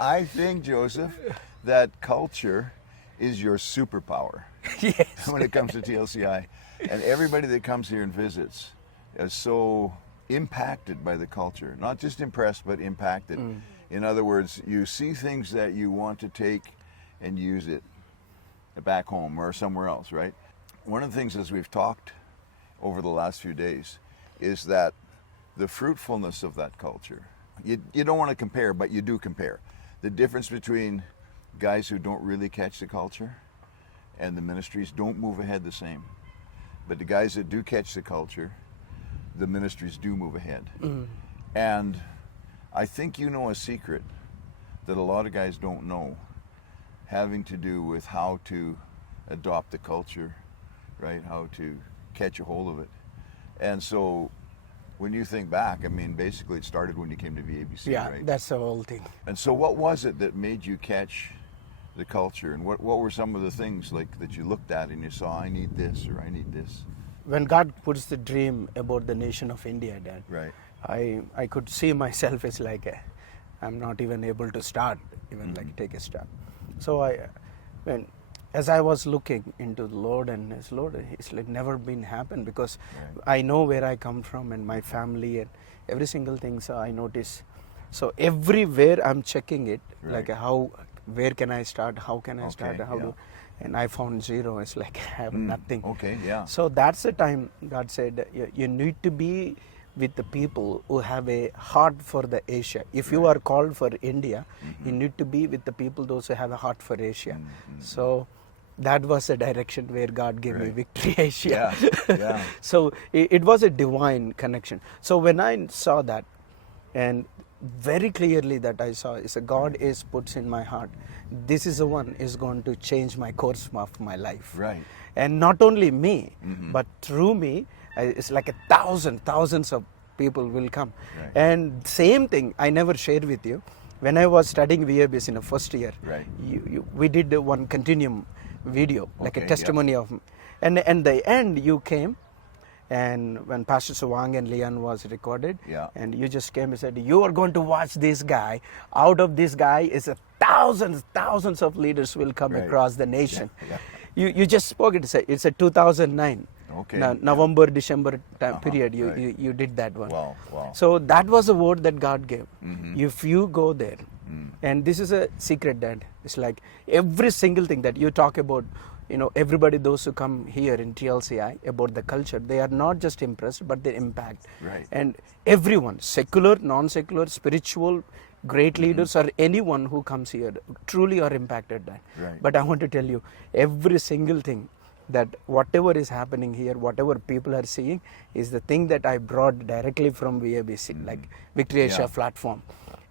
I think, Joseph, that culture is your superpower Yes. when it comes to TLCI. And everybody that comes here and visits is so impacted by the culture. Not just impressed, but impacted. In other words, you see things that you want to take and use it back home or somewhere else, right? One of the things, as we've talked over the last few days, is that the fruitfulness of that culture, you don't want to compare, but you do compare. The difference between guys who don't really catch the culture and the ministries don't move ahead the same. But the guys that do catch the culture, the ministries do move ahead. And I think you know a secret that a lot of guys don't know, having to do with how to adopt the culture, right? How to catch a hold of it. And so when you think back, I mean, basically it started when you came to VABC, Yeah, right? that's the whole thing. And so what was it that made you catch the culture? And what were some of the things like that you looked at and you saw, I need this or I need this? When God puts the dream about the nation of India, Dad, Right. I could see myself as like I'm not even able to start, even like take a step. So as I was looking into the Lord and His Lord, it's like never been happened because Right. I know where I come from and my family and every single thing. So I notice. So everywhere I'm checking it, like where can I start? How can I start? Okay, yeah. And I found zero. It's like I have nothing. Okay, yeah. So that's the time God said, you need to be with the people who have a heart for the Asia. If you are called for India, you need to be with the people, those who have a heart for Asia. So that was the direction where God gave me Victory Asia. Yeah. So it was a divine connection. So when I saw that, and very clearly that I saw is that God is puts in my heart, this is the one is going to change my course of my life. Right. And not only me, but through me, it's like thousands of people will come. Right. And same thing I never shared with you. When I was studying VABS in the first year, Right. we did one continuum video, like Okay, a testimony of, and the end you came, and when Pastor Swang and Leon was recorded, Yeah. and you just came and said, you are going to watch this guy. Out of this guy is thousands of leaders will come Right. across the nation. Yeah. You just spoke it. It's a 2009. Okay. November, December time period. right. You did that one. Wow. So that was a word that God gave. If you go there, and this is a secret, Dad. It's like every single thing that you talk about, everybody, those who come here in TLCI about the culture, they are not just impressed, but they impact. Right. And everyone, secular, non-secular, spiritual, great leaders, or anyone who comes here, truly are impacted, Dad. Right. But I want to tell you, every single thing, that whatever is happening here, whatever people are seeing, is the thing that I brought directly from VABC, like Victory Asia platform.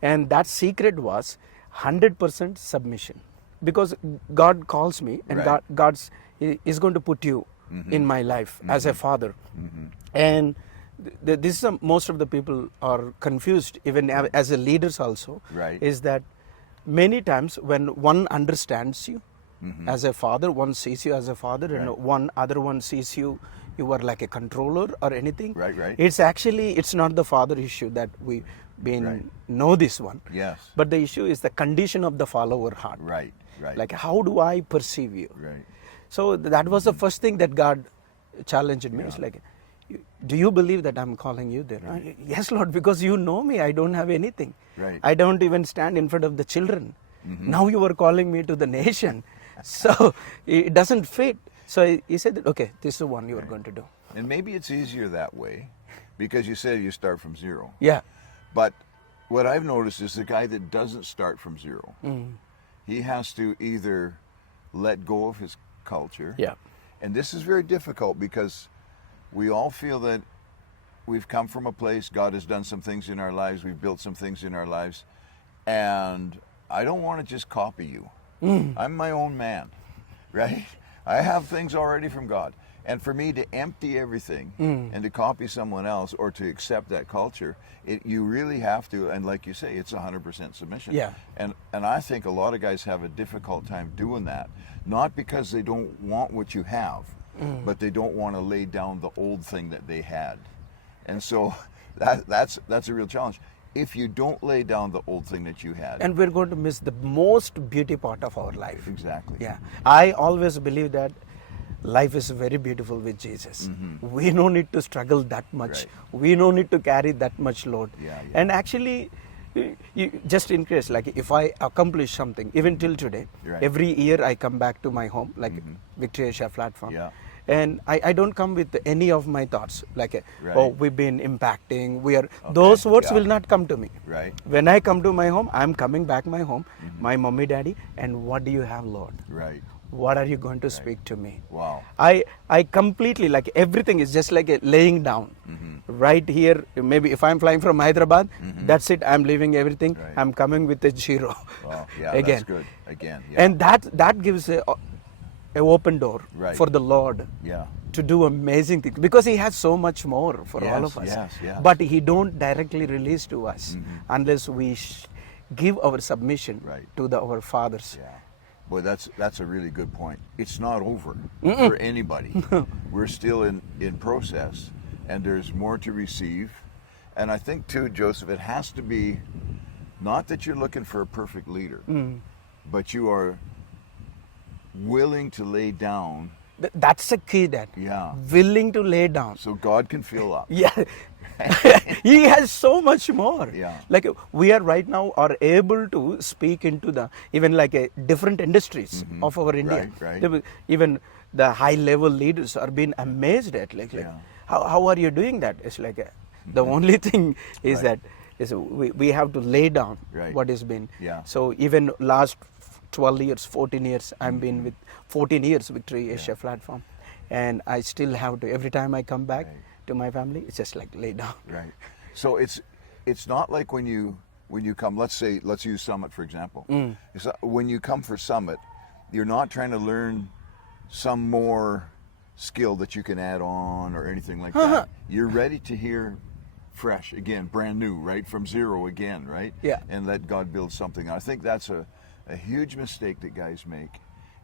And that secret was 100% submission. Because God calls me, and Right. God is going to put you in my life as a father. And this is most of the people are confused, even as a leaders also, Right. is that many times when one understands you, as a father, one sees you as a father, and one other one sees you are like a controller or anything. Right. It's not the father issue that we know this one. Yes. But the issue is the condition of the follower heart. Right. Like, how do I perceive you? Right. So that was the first thing that God challenged me. It's like, do you believe that I'm calling you there? Yes, Lord, because you know me. I don't have anything. Right. I don't even stand in front of the children. Now you are calling me to the nation. So it doesn't fit. So he said that, okay, this is the one you are going to do. And maybe it's easier that way because you said you start from zero. Yeah. But what I've noticed is the guy that doesn't start from zero, he has to either let go of his culture. Yeah. And this is very difficult because we all feel that we've come from a place, God has done some things in our lives, we've built some things in our lives, and I don't want to just copy you. I'm my own man, right? I have things already from God. And for me to empty everything and to copy someone else or to accept that culture, you really have to, and like you say, it's 100% submission. Yeah. And I think a lot of guys have a difficult time doing that, not because they don't want what you have, but they don't want to lay down the old thing that they had. And so that's a real challenge. if you don't lay down the old thing that you had. And we're going to miss the most beauty part of our life. Exactly. Yeah, I always believe that life is very beautiful with Jesus. We don't need to struggle that much. Right. We don't need to carry that much load. Yeah. And actually, just in case, like if I accomplish something, even till today, Right. every year I come back to my home, like Victory Asia platform. Yeah. And I don't come with any of my thoughts, like, Right. oh, we've been impacting, we are, those words yeah. will not come to me. Right. When I come to my home, I'm coming back my home, my mommy, daddy, and what do you have, Lord? Right. What are you going to speak to me? Wow. I completely, like, everything is just like a laying down. Right here, maybe if I'm flying from Hyderabad, that's it, I'm leaving everything, Right. I'm coming with a zero. Wow. Yeah. Again. That's good. Again. Yeah. And that gives a open door Right. for the Lord yeah. to do amazing things, because he has so much more for all Yes, of us. yes, yes. But he don't directly release to us unless we give our submission Right. to our fathers. Yeah. Boy, that's a really good point. It's not over for anybody. We're still in process, and there's more to receive. And I think too, Joseph, it has to be not that you're looking for a perfect leader, but you are willing to lay down. That's the key, Dad. Yeah. Willing to lay down. So God can fill up. Yeah. He has so much more. Yeah. Like we are right now are able to speak into the even like a different industries of our India. Right. Even the high level leaders are being amazed at like Yeah. how are you doing that? It's like the only thing is Right. that is we have to lay down Right. what has been. Yeah. So even last 12 years, 14 years, I've been with 14 years Victory Asia platform, and I still have to, every time I come back Right. to my family, it's just like lay down. Right. So it's not like when you come. Let's use Summit for example. It's not, when you come for Summit, you're not trying to learn some more skill that you can add on or anything like that. You're ready to hear fresh again, brand new, right from zero again, right? Yeah. And let God build something. I think that's a huge mistake that guys make,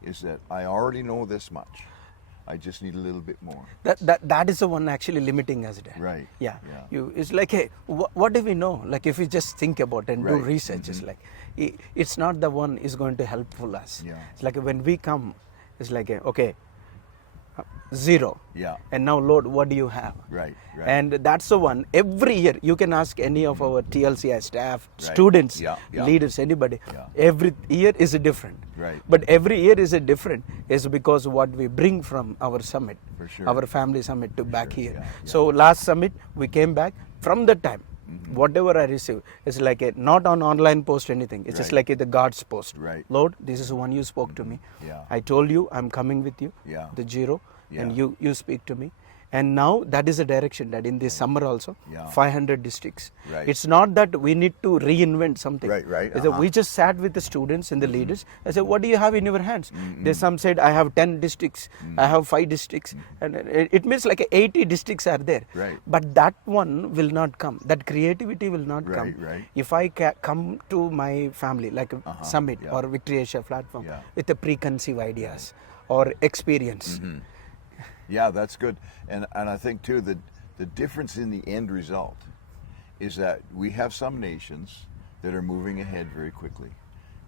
is that I already know this much. I just need a little bit more. That is the one actually limiting us there. Right. Yeah. Yeah. It's like, hey, what do we know? Like if we just think about and do Right. research, it's like, it's not the one is going to helpful us. Yeah. It's like when we come, it's like, okay, zero. Yeah. And now, Lord, what do you have? Right. Right. And that's the one. Every year, you can ask any of our TLCI staff, Right. students, Yeah, yeah. leaders, anybody. Yeah. Every year is different. Right. But every year is different is because what we bring from our summit, For sure. our family summit to back sure, here. yeah, yeah. So last summit, we came back. From that time, whatever I receive, it's like not on online post anything. It's just Right. like the God's post. Right. Lord, this is the one you spoke to me. Yeah. I told you I'm coming with you. Yeah. The zero. And Yeah. you speak to me. And now that is the direction that in this summer also, Yeah. 500 districts. Right. It's not that we need to reinvent something. Right, It's that we just sat with the students and the leaders. I said, what do you have in your hands? Some said, I have 10 districts, I have 5 districts. And it means like 80 districts are there. Right. But that one will not come. That creativity will not come. Right. If I come to my family, like a summit Yeah. or Victory Asia platform, Yeah. with the preconceived ideas or experience. Yeah, that's good. And I think too that the difference in the end result is that we have some nations that are moving ahead very quickly,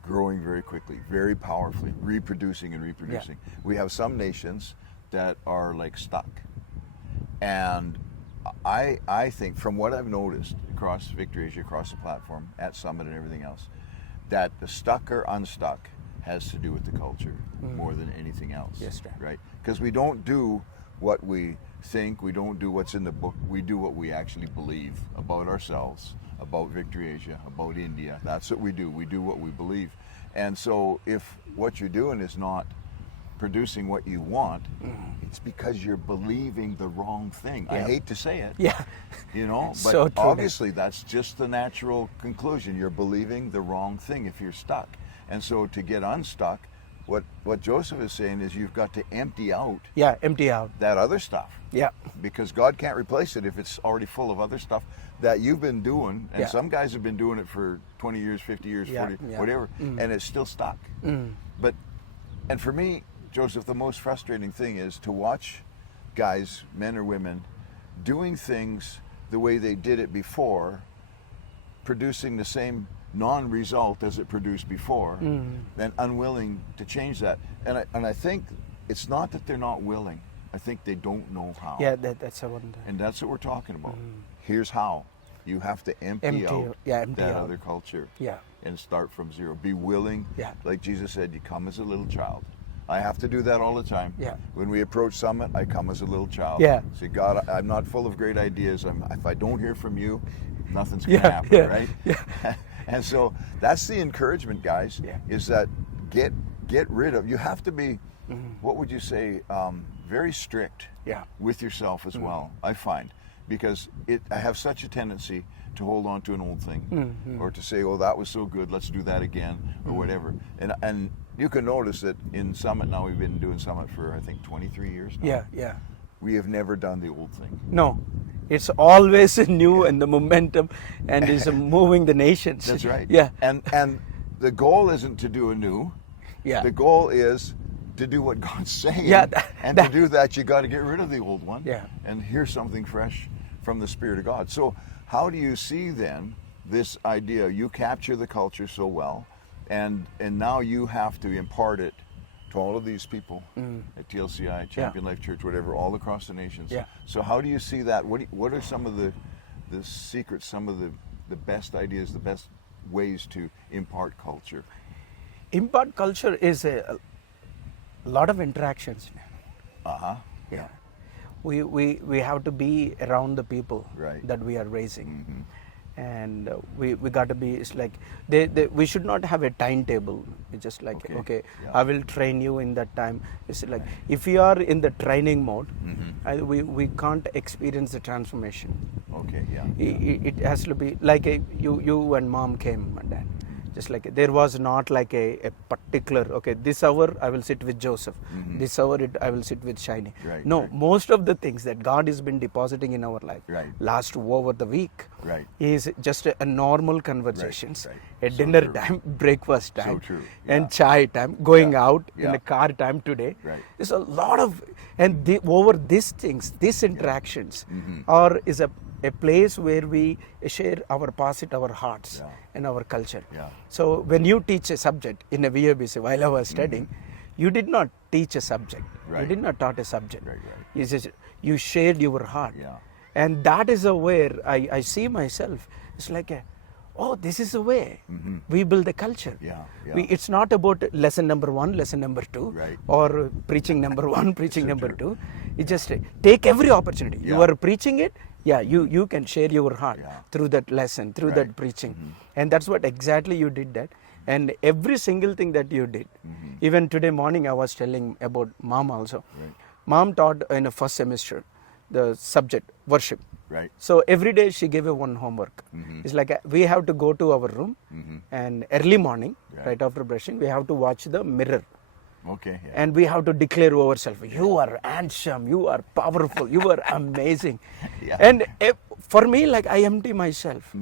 growing very quickly, very powerfully, reproducing and reproducing. We have some nations that are like stuck. And I think from what I've noticed across Victory Asia, across the platform, at Summit and everything else, that the stuck or unstuck has to do with the culture more than anything else. Yes, sir. Right? Because we don't do what we think, we don't do what's in the book, we do what we actually believe about ourselves, about Victory Asia, about India. That's what we do. We do what we believe. And so if what you're doing is not producing what you want, it's because you're believing the wrong thing. I Yeah. hate to say it. Yeah. You know, but So true. obviously that's just the natural conclusion. You're believing the wrong thing if you're stuck. And so to get unstuck, what Joseph is saying is you've got to empty out Yeah, empty out. that other stuff. Yeah. Because God can't replace it if it's already full of other stuff that you've been doing. And Yeah. some guys have been doing it for 20 years, 50 years, Yeah, 40, yeah. whatever, and it's still stuck. And for me, Joseph, the most frustrating thing is to watch guys, men or women, doing things the way they did it before, producing the same non-result as it produced before, and unwilling to change that. And I think it's not that they're not willing. I think they don't know how. Yeah, that's a one. And that's what we're talking about. Here's how. You have to empty out empty that out. other culture. Yeah. And start from zero. Be willing. Yeah. Like Jesus said, you come as a little child. I have to do that all the time. Yeah. When we approach Summit, I come as a little child. Yeah. Say, God, I'm not full of great ideas. If I don't hear from you, nothing's going to happen, right? Yeah. And so that's the encouragement, guys, Yeah. is that get rid of, you have to be, what would you say, very strict Yeah. with yourself as well, I find. Because I have such a tendency to hold on to an old thing, or to say, oh, that was so good, let's do that again, or whatever. And you can notice that in Summit now, we've been doing Summit for, I think, 23 years now. Yeah, yeah. We have never done the old thing. No, it's always new and the momentum and is moving the nations. That's right. Yeah. And the goal isn't to do a new. Yeah. The goal is to do what God's saying. Yeah, to do that, you got to get rid of the old one. Yeah. And hear something fresh from the Spirit of God. So how do you see then this idea? You capture the culture so well, and now you have to impart it to all of these people at TLCI, Champion Life Church, whatever, all across the nations. Yeah. So how do you see that? What are some of the secrets, some of the best ideas, the best ways to impart culture? Impart culture is a lot of interactions. Uh-huh. Yeah. We have to be around the people Right. that we are raising. And we got to be, it's like, we should not have a timetable. It's just like, okay, Yeah. I will train you in that time. It's like, if you are in the training mode, we can't experience the transformation. Okay, yeah. It has to be like you and mom came and dad. Just like there was not like a particular, okay, this hour I will sit with Joseph, this hour I will sit with Shiny. Right, No, right. most of the things that God has been depositing in our life Right. last over the week Right. is just a normal conversations, right. a So dinner true. time, breakfast time, true, and yeah. chai time, going Yeah, out in yeah. the car time today. Right. There's a lot of, and over these things, these interactions is a place where we share our past, our hearts, Yeah. and our culture. Yeah. So when you teach a subject in a VABC while I was studying, you did not teach a subject. You Right. did not taught a subject. Right, right. You shared your heart. Yeah. And that is a where I see myself. It's like this is a way we build the culture. Yeah, yeah. It's not about lesson number 1, lesson number 2, Right. or preaching number 1, preaching So number true. 2. It's just take every opportunity. You Yeah. are preaching it, you can share your heart Yeah. through that lesson, through Right. that preaching. And that's what exactly you did that. And every single thing that you did, even today morning I was telling about mom also. Right. Mom taught in the first semester the subject worship. Right. So every day she gave a one homework. It's like we have to go to our room and early morning, Right. right after brushing, we have to watch the mirror. Okay. Yeah. And we have to declare ourselves, you are handsome, you are powerful, you are amazing. Yeah. And for me, like I empty myself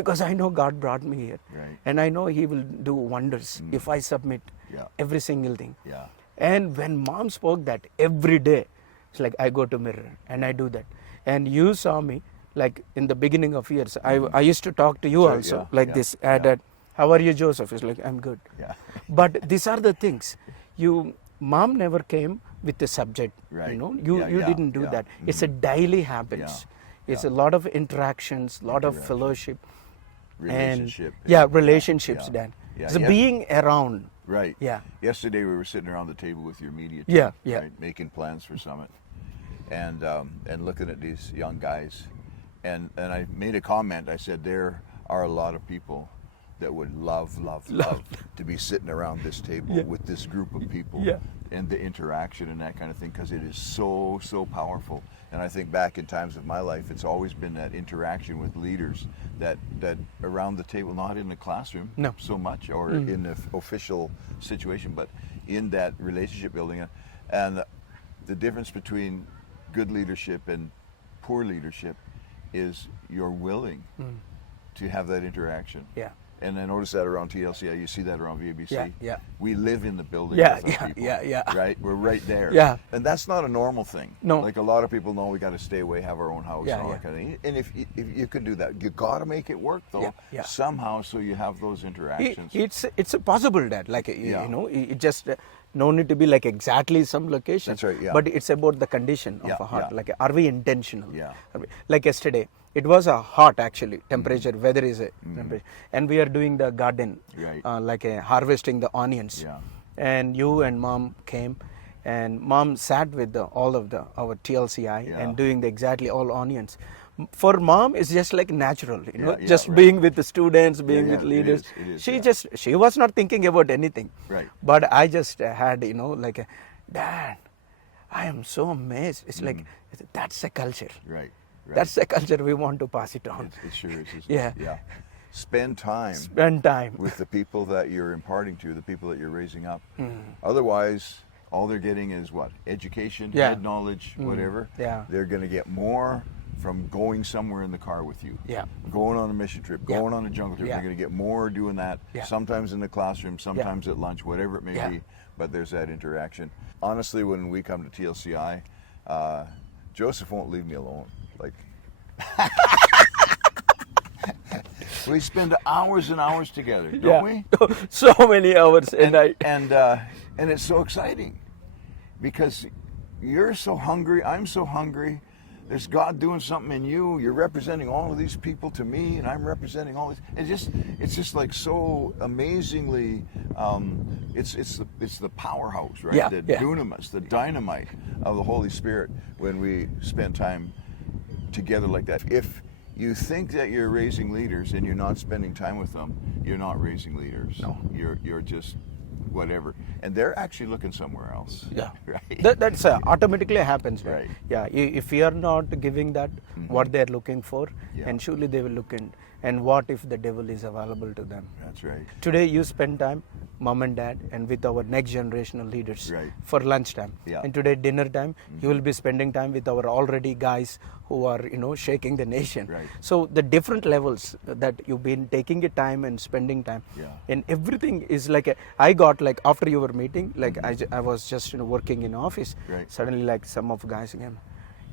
because I know God brought me here. Right. And I know He will do wonders if I submit Yeah. every single thing. Yeah. And when mom spoke that every day, it's like I go to mirror and I do that. And you saw me like in the beginning of years. I used to talk to you Sure, also yeah, like yeah, this. yeah. Dad, how are you, Joseph? It's like I'm good. Yeah. But these are the things. Mom never came with the subject. Right. You Yeah, didn't do yeah. that. It's a daily habits. It's a lot of interactions, lot of Interaction. fellowship. Relationship. And, relationships, yeah. Dan. Yeah, So yeah. being around. Right. Yeah. Yesterday we were sitting around the table with your media Yeah, team, yeah. right, making plans for Summit, and looking at these young guys, and I made a comment. I said there are a lot of people that would love to be sitting around this table Yeah. with this group of people, Yeah. and the interaction and that kind of thing, because it is so powerful. And I think back in times of my life, it's always been that interaction with leaders that around the table, not in the classroom No. so much or in the official situation, but in that relationship building. And the difference between good leadership and poor leadership is you're willing to have that interaction. Yeah. And I notice that around TLCI. You see that around VABC. Yeah, yeah. We live in the building. Yeah, with our yeah, people, yeah. Right, we're right there. Yeah. And that's not a normal thing. No. Like a lot of people know we got to stay away, have our own house, Yeah, and all yeah. that kind of thing. And if you could do that, you got to make it work though. Yeah, yeah. Somehow, so you have those interactions. It's a possible that like Yeah. you know it just no need to be like exactly some location. That's right, yeah. But it's about the condition of Yeah, a heart. yeah. Like are we intentional? Yeah. Like yesterday, it was a hot actually temperature. Weather is a temperature, and we are doing the garden, Right. like harvesting the onions. Yeah. And you and mom came, and mom sat with all of our TLCI Yeah. and doing the exactly all onions. For mom, it's just like natural, you know, Yeah, just right. being with the students, being yeah, with it leaders. is, yeah. She was not thinking about anything. Right. But I just had, you know, like, Dad, I am so amazed. It's like, that's a culture. Right. Right. That's a culture we want to pass it on. It sure is. Isn't Yeah. It? Yeah. Spend time Spend time. with the people that you're imparting to, the people that you're raising up. Otherwise, all they're getting is what? Education, Yeah. head knowledge, whatever. Yeah. They're going to get more from going somewhere in the car with you. Yeah. Going on a mission trip, Yeah. going on a jungle trip. Yeah. They're going to get more doing that. Yeah. Sometimes in the classroom, sometimes at lunch, whatever it may Yeah. be. But there's that interaction. Honestly, when we come to TLCI, Joseph won't leave me alone. Like, we spend hours and hours together, don't we? So many hours a night. And it's so exciting because you're so hungry, I'm so hungry. There's God doing something in you. You're representing all of these people to me, and I'm representing all these. It's just like so amazingly. It's the powerhouse, right? Yeah, The yeah. dunamis, the dynamite of the Holy Spirit when we spend time together like that. If you think that you're raising leaders and you're not spending time with them, you're not raising leaders. No. You're just whatever, and they're actually looking somewhere else. Yeah, Right. that's automatically happens. Right. Yeah, if we are not giving that what they are looking for, Yeah. and surely they will look in. And what if the devil is available to them? That's right. Today you spend time, mom and dad, and with our next generational leaders Right. for lunchtime. Yeah. And today dinner time, you will be spending time with our already guys who are shaking the nation. Right. So the different levels that you've been taking your time and spending time, Yeah. and everything is like I got like after your meeting, like I was just working in office. Right. Suddenly like some of guys again,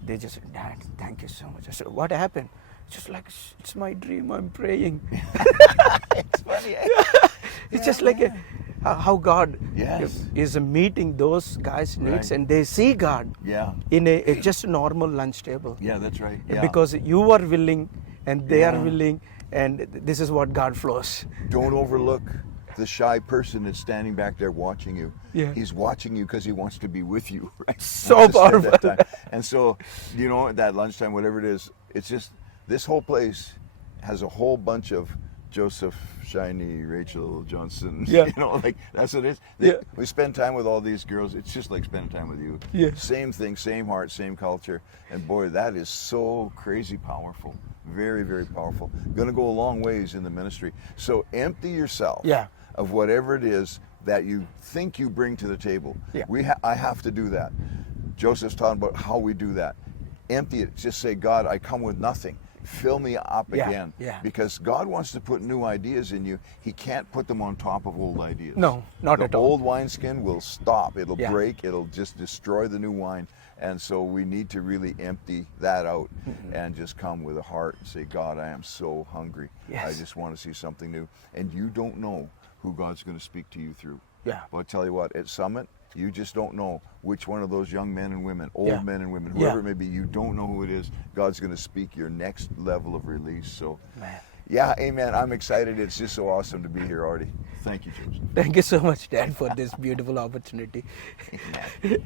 they just said, Dad, thank you so much. I said, what happened? Just like it's my dream. I'm praying. It's funny. Eh? It's just like how God Yes. is meeting those guys' needs, Right. and they see God Yeah. in a just normal lunch table. Yeah, that's right. Yeah. Because you are willing and they are Yeah. willing, and this is what God flows. Don't overlook the shy person that's standing back there watching you. Yeah. He's watching you because he wants to be with you. Right? So Wants to spend that powerful. time. And so, at that lunchtime, whatever it is, it's just this whole place has a whole bunch of Joseph, Shiny, Rachel, Johnson. Yeah. Like that's what it is. Yeah. We spend time with all these girls. It's just like spending time with you. Yeah. Same thing, same heart, same culture. And boy, that is so crazy powerful. Very, very powerful. Going to go a long ways in the ministry. So empty yourself Yeah. of whatever it is that you think you bring to the table. Yeah. I have to do that. Joseph's talking about how we do that. Empty it. Just say, God, I come with nothing. Fill me up Yeah, again. yeah. Because God wants to put new ideas in you. He can't put them on top of old ideas. No, not the at all. old wineskin will stop. It'll Yeah. break. It'll just destroy the new wine. And so we need to really empty that out and just come with a heart and say, God, I am so hungry. Yes. I just want to see something new. And you don't know who God's going to speak to you through. Yeah. But I tell you what, at Summit, you just don't know which one of those young men and women, old Yeah. men and women, Yeah. whoever it may be, you don't know who it is. God's going to speak your next level of release. So, Man. yeah, amen. I'm excited. It's just so awesome to be here, Artie. Thank you, Joseph. Thank you so much, Dad, for this beautiful opportunity. Amen.